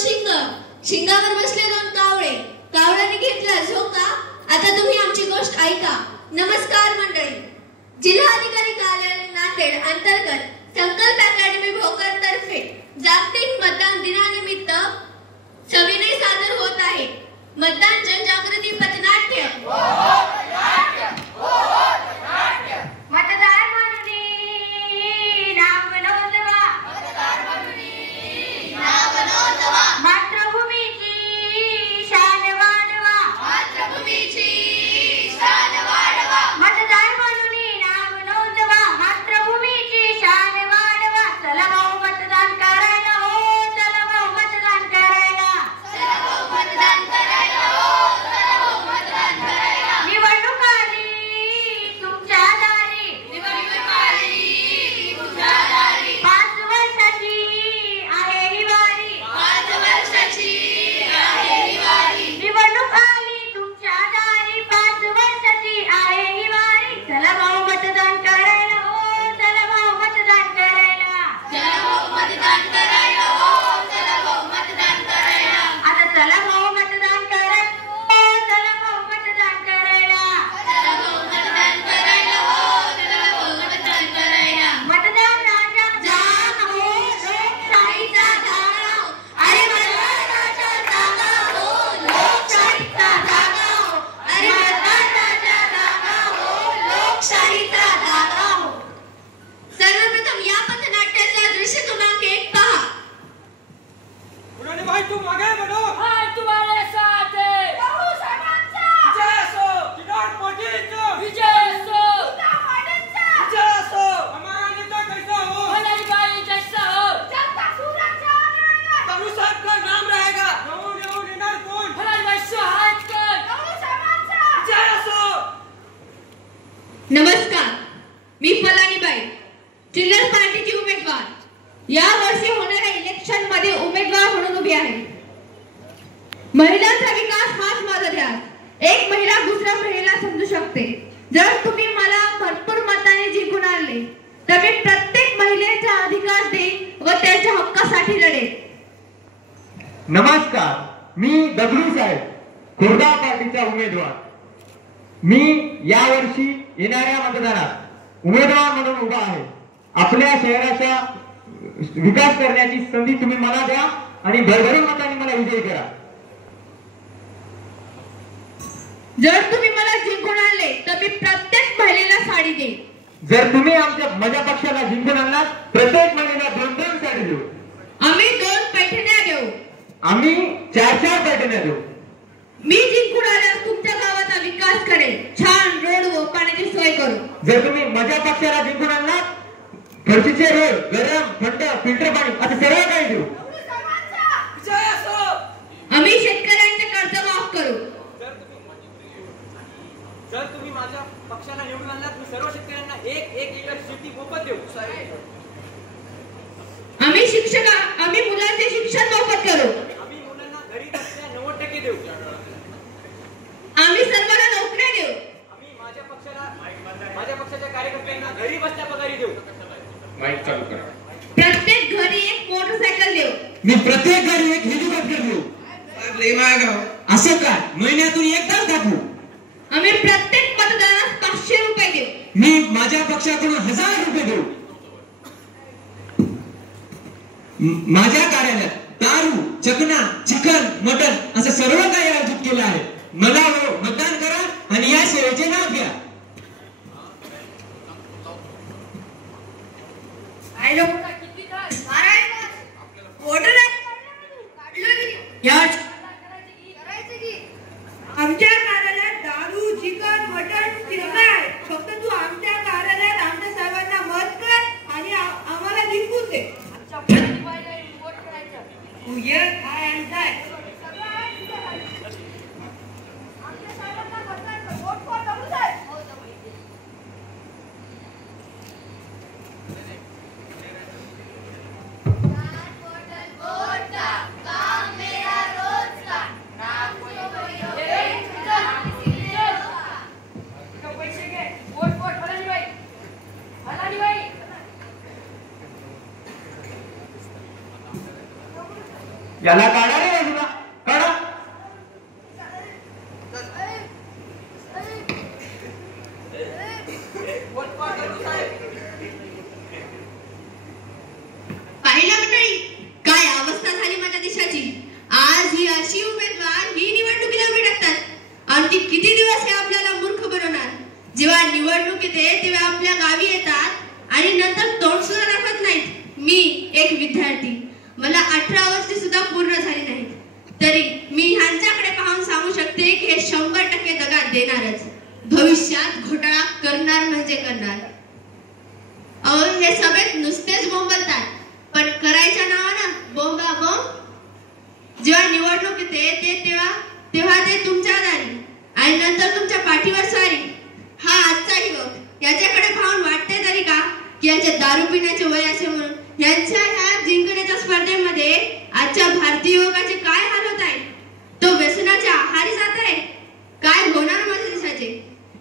शिंगावर बसले दोन कावळे, कावळ्याने घेतला झोका. आता तुम्ही आमची गोष्ट ऐका. नमस्कार मंडळी. जिल्हाधिकारी कार्यालय नांदेड अंतर्गत संकल्प अकॅडमी भोकर तर्फे जागतिक मतदान दिनानिमित्त सविनय सादर होत आहे मतदान जनजागृती पथनाट्य. मतदार म्हणून नाव नोंदवा, मातृभूमीची शान वाढवा, मतदार म्हणून नाव नोंदवा, मातृभूमीची शान वाढवा. चला भाऊ मतदान करायला, हो चला भाऊ मतदान करायला, निवडणूक आली तुमच्या दारी, 5 वर्षाची आहे ही वारी, निवडणूक आली तुमच्या दारी, 5 वर्षाची आहे ही वारी. चला भाऊ मतदान करायला, हो चला भाऊ मतदान करायला, आता चला भाऊ मतदान करायला, हो चला भाऊ मतदान करायला. मतदानाच्या जागा हो, लोकशाहीचा धागा हो. अरे मतदानाच्या जागा हो, लोकशाहीचा धागा हो. अरे मतदानाच्या जागा हो, लोकशाहीचा धागा हो. सर्वप्रथम या पथनाट्याचा दृश्य क्रमांक 1 पहा. उन्होंने भाई तुम आगे बढ़ो, हाय तुम्हारे साथ है, भाऊ साहेबांचा, विजय असो, किनार मोदींचा, विजय असो, वाढींचा, विजय असो. हमारा नेता कैसा हो, भलाईबाई जैसा हो, जनता सुराच्या आग्रहाला, तनु साहब का नाम रहेगा. निवडून येणार कोण, भलाईबाई सुहास कर, भाऊ साहेबांचा. विजय असो. नमस्कार, मी पलानीबाई, चिल्लर पार्टीची उमेदवार. या वर्षी होणाऱ्या इलेक्शन मध्ये उमेदवार म्हणून उभी आहे. महिलांचा विकास हाच माझा ध्यास. एक महिला दुसऱ्या महिलेला समजू शकते. जर तुम्ही मला भरपूर मताने जिंकून आणले तर मी प्रत्येक महिलेचा अधिकार देईन व त्यांच्या हक्कासाठी लढेन. नमस्कार, मी दगडू साहेब, खोर्दा पार्टीचा उमेदवार. मी यावर्षी येणाऱ्या मतदानात उमेदवार म्हणून उभा आहे. आपल्या शहराचा विकास करण्याची संधी तुम्ही मला द्या आणि भरभरून मतांनी मला विजयी करा. जर तुम्ही मला जिंकून आणले तर मी प्रत्येक महिलेला साडी देईन. जर तुम्ही माझ्या पक्षाला जिंकून आणलात, प्रत्येक महिलेला 2-2 साडी देऊ. आम्ही 2 पैठण्या देऊ. आम्ही 4-4 पैठण्या देऊ. मी जिंकून आल्यास तुमच्या गावाचा विकास करेन. छान रोड व पाण्याची सोय करू. जर तुम्ही माझ्या पक्षाला जिंकून आणलात, फरशीचे रोड, गरम, थंड, फिल्टर पाणी असं सर्व काही देऊ. विजय असो. आम्ही शेतकऱ्यांचे कर्ज माफ करू. जर तुम्ही माझ्या पक्षाला निवडून आणलात, मी सर्व शेतकऱ्यांना 1 एकर शेती मोफत देऊ. आम्ही मुलांचे शिक्षण मोफत करू. आम्ही मुलांना घरी बसल्या 90% देऊ. आम्ही सर्वांना नोकऱ्या देऊ. आम्ही माझ्या पक्षाच्या कार्यकर्त्यांना घरी बसल्या पगारी देऊ. प्रत्येक घरी 1 मोटरसायकल देऊ. मी प्रत्येक घरी 1 हेलिकॉप्टर देऊ. असं का, महिन्यातून एकदाच दाखवू. आम्ही प्रत्येक मतदारास 500 रुपये देऊ. मी माझ्या पक्षाकडून 1000 रुपये देऊ. माझ्या कार्यालयात दारू, चकना, चिकन, मटन असं सर्व काही आयोजित केलं आहे. मला मतदान करा आणि या सेवेचे नाव घ्या. आमच्या कार्यालयात दारू, चिकन, मटण फिरकाय. फक्त तू आमच्या कार्यालयात आमच्या सर्वांना मत कर आणि आम्हाला जिंकून दे. तू ये काय आणताय. याला काढा रे बाजूला, काढा. पाहिलं मंडळी, काय अवस्था झाली माझ्या देशाची. आज ही अशी उमेदवार ही निवडणुकीला उभी टाकतात आणि ती किती दिवस हे आपल्याला मूर्ख बनवणार. जेव्हा निवडणूक येते तेव्हा आपल्या गावी येतात आणि नंतर तोंड सुद्धा दाखवत नाहीत. मी एक विद्यार्थी, मला 18 वर्षे सुद्धा पूर्ण झाली नाहीत, तरी मी ह्यांच्याकडे पाहून सांगू शकते की हे 100% दगा देणारच. भविष्यात घोटाळा करणार म्हणजे करणार. अहो, हे सगळे नुसतेच बोंबलतात, पण करायच्या नावानं बोंबा बोंब. जेव्हा निवडणूक येते तेव्हा ते तुमच्या दारी आणि नंतर तुमच्या पाठीवर स्वारी. हा आजचा युवक, याच्याकडे पाहून वाटते तरी का की याचे दारू पिण्याचे वय असे म्हणून. यांच्या ह्या जिंकण्याच्या स्पर्धेमध्ये आजच्या भारतीय युवकाचे काय हाल होत आहे. तो व्यसनाच्या आहारी जात आहे. काय होणार माझ्या देशाचे.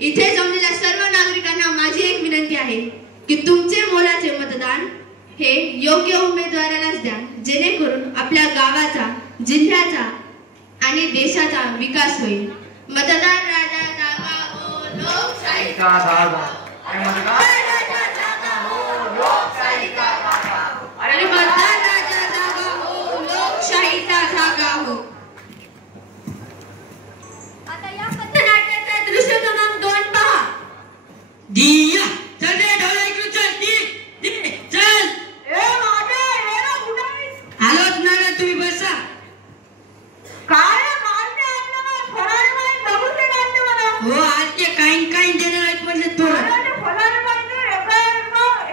इथे जमलेल्या सर्व नागरिकांना माझी एक विनंती आहे की तुमचे मोलाचे मतदान हे योग्य उमेदवारालाच द्या, जेणेकरून आपल्या गावाचा, जिल्ह्याचा आणि देशाचा विकास होईल. मतदान राजा जागा हो, लोकशाहीचा जागा. आणि मतदान राजा जागा हो, लोकशाहीचा जागा हो. आता या पथनाट्याचा दृश्य क्रमांक 2 पहा. दिया चल रे ढोला इकडे चल. चल ए माझे येरा कुठे आलोच ना रे, तुम्ही बसा. काय मारते आपल्याला फराळ माहित दगड ते टाकते मला. हो आज ते काही देणार आहेत म्हणजे थोडं मला फराळ माहित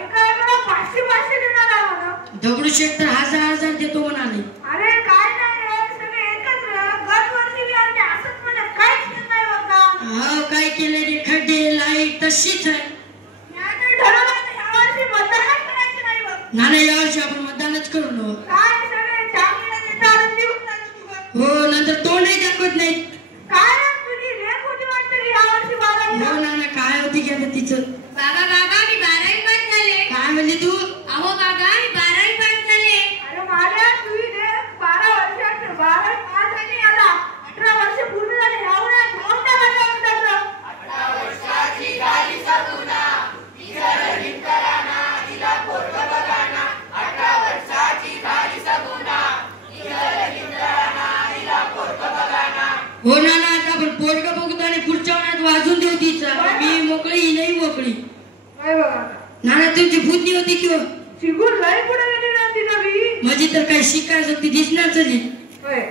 एका एकाला 500 देणार आहे मला. दगडूशेठ तर 1000 देतो म्हणाले. अरे काय नाही रे, सगळे एकच रे. गत वर्षी बी आमचे असंच म्हणत, काहीच केलं नाही बघा. हा काय केले रे, खड्डे लाईट तशीच आहे. याने ठरवलं आहे ह्या वर्षी मतदानच करायचं नाही बघ. नाना यावर्षी आपण मतदानच करू ना. काय सगळे चांगले देतात आणि निघून जातात. हो नंतर तोंडही दाखवत नाहीत. काय रे, तुझी लेक होती वाटतं रे ह्या वर्षी 12वी. हो नाना काय होती की आता तिचं. बाबा मी 12वी पास झाले. काय म्हणली तू. अहो बाबा, मी 12वी पास झाले. अरे माझ्या तुझी लेक 12 वर्षाची 12वी पास झाली. आता 18 वर्ष पूर्ण झाले. ह्या वयात जाऊन त्या माझ्या म्हणतात. 18 वर्षाची झाली सगुना, तिचं निंतराना, तिला पोरग बघाना. 18 वर्षाची झाली सगुना, तिचं निंतराना, तिला पोरग बघाना. हो नाना आता आपण पोरग बघतो आणि पुढच्या महिन्यात वाजून देऊ तिचा. मी मोकळी ही नाही मोकळी. काय बघा नाना तुमची भूतनी होती किंवा शिकून लय पुढे गेली ना ती नवी. माझी तर काही शिकायचं ती दिसणार तरी. होय.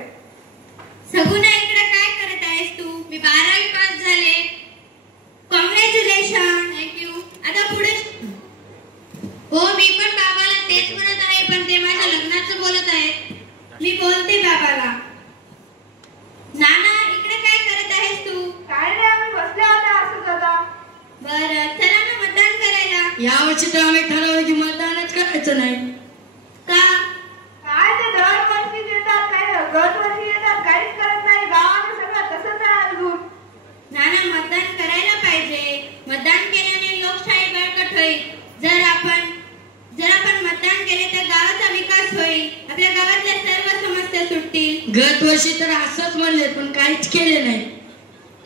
सगुना इकडे काय करत आहेस तू. मी 12वी पास झाले. कॉंग्रॅच्युलेशन. थँक्यू. आता पुढे. हो मी पण बाबाला तेच म्हणत आहे, पण ते माझ्या लग्नाचं बोलत आहेत. मी बोलते बाबाला. नाना इकडे काय करत आहेस तू. काय नाही, आम्ही बसले होते असंच आता. बरं चला ना मतदान करायला. यावर्षी तर आम्ही ठरवलं की मतदानच करायचं नाही. का. काय ते दरवर्षी देतात, काय गत वर्षी येतात, काहीच करत नाही. गावाने सगळं तसंच आहे अजून. नाना मतदान करायला पाहिजे. मतदान केल्याने लोकशाही बळकट होईल. जर आपण मतदान केले तर गावाचा विकास होईल. आपल्या गावातल्या सर्व समस्या सुटतील. गत वर्षी तर असंच म्हणले पण काहीच केले नाही.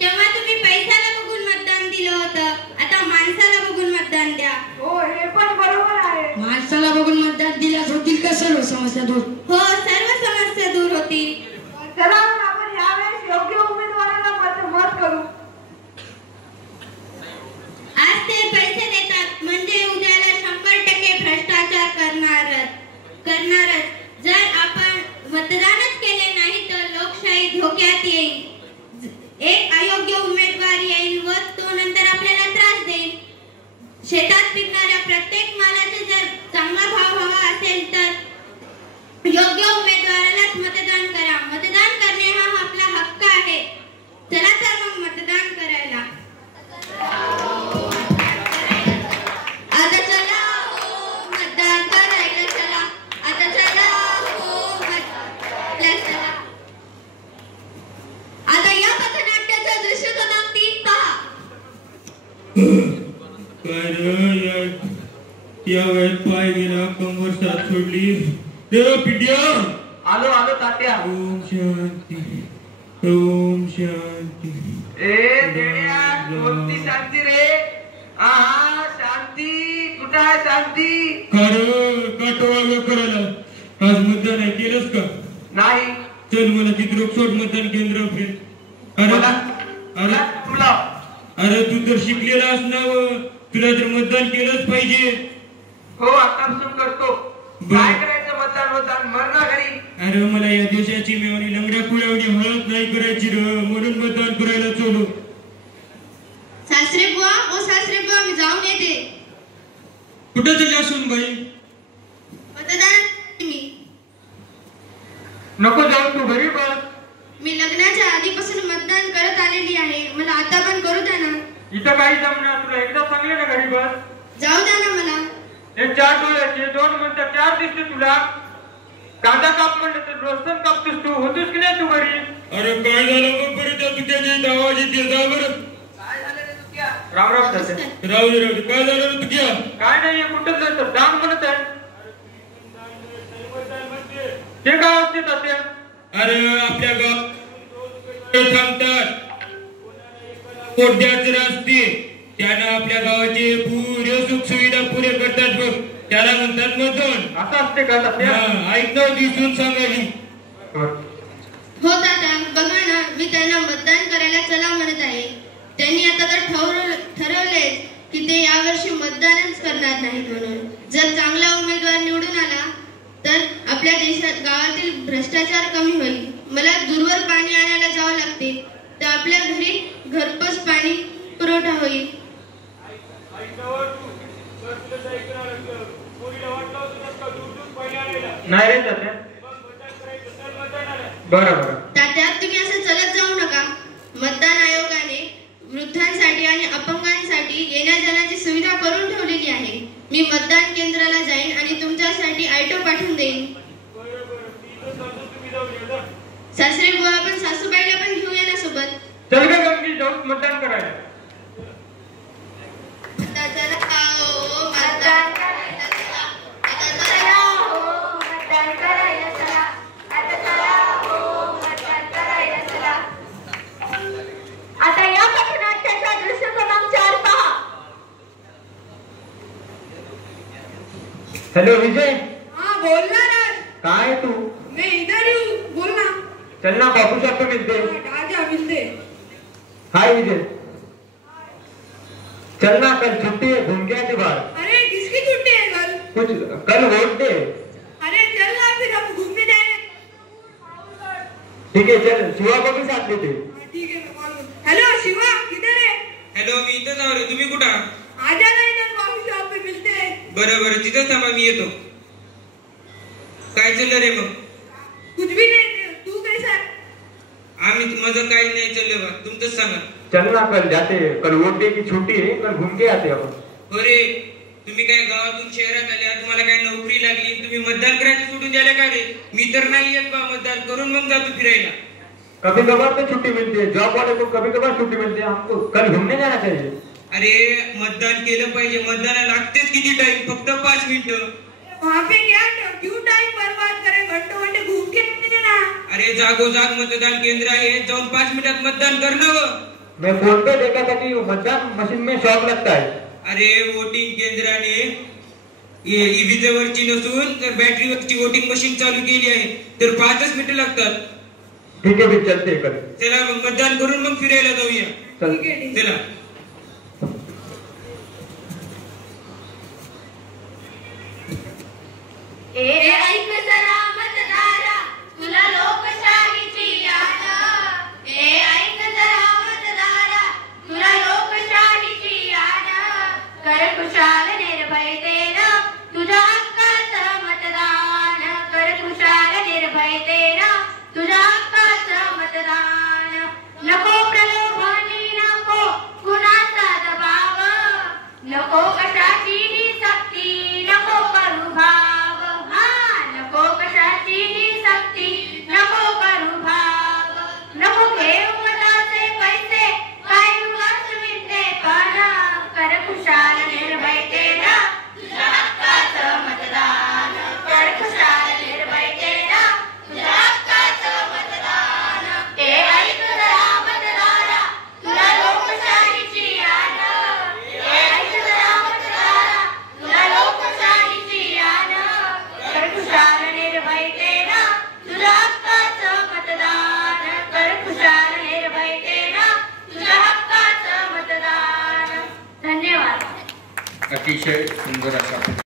तेव्हा तुम्ही पैशाला बघून मतदान दिलं होतं, आता माणसाला बघून मतदान द्या. हो हे पण बरोबर आहे. माणसाला बघून मतदान दिल्यास होतील का सर्व समस्या दूर. हो सर्व समस्या दूर होतील. चला मग आपण यावेळेस योग्य उमेदवाराला मत करू. आज ते पैसे देतात म्हणजे उद्याला 100% भ्रष्टाचार करणारच. जर आपण मतदानच केले नाही तर लोकशाही धोक्यात येईल. एक अयोग्य उमेदवार येईल व तो नंतर आपल्याला त्रास देईल. शेतात पिकणाऱ्या प्रत्येक मालाचा जर चांगला भाव हवा असेल तर योग्य उमेदवारालाच मतदान करा. मतदान करणे हा आपला हक्क आहे. चला तर मग मतदान करायला. आता चला हो मतदान करायला चला. आता चला हो मतदान चला. आता या पथनाट्याचं दृश्य क्रमांक 3 पहा. या वेळेत पाय गेला, कंबर साथ सोडली. देव पिढ्या आलो आलो तात्या. ओम शांती ओम शांती. ए देड्या कोणती शांती रे? आहा शांती कुठं आहे शांती? काटोळा करायला आज मतदान आहे केलंस का? नाही. चल मला चित्रक सोड मतदान केंद्र फिर. अरे तुला अरे तू तर शिकलेला असणार, तुला तर मतदान केलंच पाहिजे. हो आतापासून करतो. काय करायचं मतदान मरणा घरी. अरे मला या देशाची मेवणी लंगड्या कुळवणी हळद नाही करायची र, म्हणून मतदान करायला चलो. सासरे बुवा ओ सासरे बुवा मी जाऊन येते. कुठं तुझ्या सुनबाई? मतदान मी नको जाऊ तू घरी बस. मी लग्नाच्या आधीपासून मतदान करत आलेली आहे, मला आता पण करू द्या ना. इथं काही जमणार तुला. एकदा सांगले ना घरी बस. जाऊ द्या ना मला. हे 4 डोळ्याचे 2 म्हणतात 4 दिसते तुला. कांदा काप म्हणलं तर लसूण कापतोस तू. होतोस की नाही तू घरी? अरे काय झालं मग बरं त्या तुझ्या आवाज येते जा बरं. काय झालं रे तुझ्या? राम राम तात्या. राहू दे काय झालं रे तुझ्या? काय नाही कुठं जायचं दान म्हणत आहे. ते काय असते तात्या? अरे आपल्या गावात थांबतात पोट द्यायचं असते, त्यानं आपल्या गावाचे पुरे सुख सुविधा पुरे करतात बघ, त्याला म्हणतात मतदान. असं असते का तात्या? ऐकतो दिसून सांगायली. हो दादा बघा ना, मी त्यांना मतदान करायला चला म्हणत आहे. त्यांनी आता तर ठरवले की ते यावर्षी मतदानच करणार नाहीत म्हणून. जर चांगला उमेदवार निवडून आला तर आपल्या देशात गावातील भ्रष्टाचार कमी होईल. मला दूरवर पाणी आणायला जावं लागते, तर आपल्या घरी घरपोच पाणी पुरवठा होईल. नाही रे तात्या. बरं तात्या तुम्ही असं चलत जाऊ नका. मतदान आयोगाने वृद्धांसाठी आणि अपंगांसाठी येण्या जाण्याची सुविधा करून ठेवलेली आहे. मी मतदान केंद्राला जाईन आणि तुमच्यासाठी ऑटो पाठवून देईन. सासरे बुवा आपण सासूबाईला पण घेऊया ना सोबत. चल का गंगी जाऊ मतदान करायला. आता चला हो मतदान करायला चला. आता चला हो मतदान करायला चला. आता चला हो मतदान करायला चला. आता या पथनाट्याचा दृश्य क्रमांक 4 पहा. हॅलो विजय. हाँ बोल ना राज. काय तू? मैं इधर ही हूँ, बोल ना. चल ना बापू साहब को मिलते. आजा मिलते. हाय विजय. चल ना कल छुट्टी है, घूम के आते बाहर. अरे किसकी छुट्टी है कल? कुछ कल वोट दे. अरे चल ना फिर हम घूमने जाएंगे. ठीक है चल. शिवा को भी साथ लेते. ठीक है मैं कॉल कर. हेलो शिवा किधर है? हॅलो मी इथंच आलो, तुम्ही कुठं? आजा ना इधर कॉफी शॉप पे मिलते हैं. बरं तिथंच थांबा मी येतो. काय चाललं रे मग? कुछ भी नहीं. तू कैसा है? आम्ही माझं काही नाही चाललं बा, तुमचंच सांगा. चल ना कल जाते. कल वोट डे की छुट्टी है, कल घूम के आते अपन. अरे तुम्ही काय गावातून शहरात आल्या, तुम्हाला काय नोकरी लागली, तुम्ही मतदान करायचं सोडून द्यायला काय रे? मी तर नाही येत बा, मतदान करून मग जातो फिरायला. कभी कभार तो छुट्टी मिलती है, जॉब वाले को कभी कभार छुट्टी मिलती है. हमको कल घूमने जाना चाहिए. अरे मतदान केलं पाहिजे, मतदानाला लागतेच किती टाइम? फक्त 5 मिनिटं. वहाँ पे क्या क्यों टाइम बर्बाद करें? घंटों घंटे घूम के नहीं ना. अरे जागोजाग मतदान केंद्र आहे, जाऊन 5 मिनिटात मतदान करणं. मैं फोन पे देखा था कि मतदान मशीन में शॉक लगता है. अरे वोटिंग केंद्राने ईव्हीवरची नसून तर बॅटरीवरची वोटिंग मशीन चालू केली आहे, तर 5च मिनिटं लागतात. ठीक है फिर चलते कल. चला मग मतदान करून मग फिरायला जाऊया. चल. चला. ऐक जरा मतदारा तुला लोकशाहीची याद. ऐक जरा मतदारा तुला लोकशाहीची याद. कर खुशाल निर्भयतेनं तुझ्या हक्काचं मतदान. कर खुशाल निर्भयतेनं तुझ्या हक्काचं मतदान. नको प्रलोभनी नको कुणाचा दबाव. नको कशाचीही सक्ती नको करू भाव. अतिशय सुंदर अशा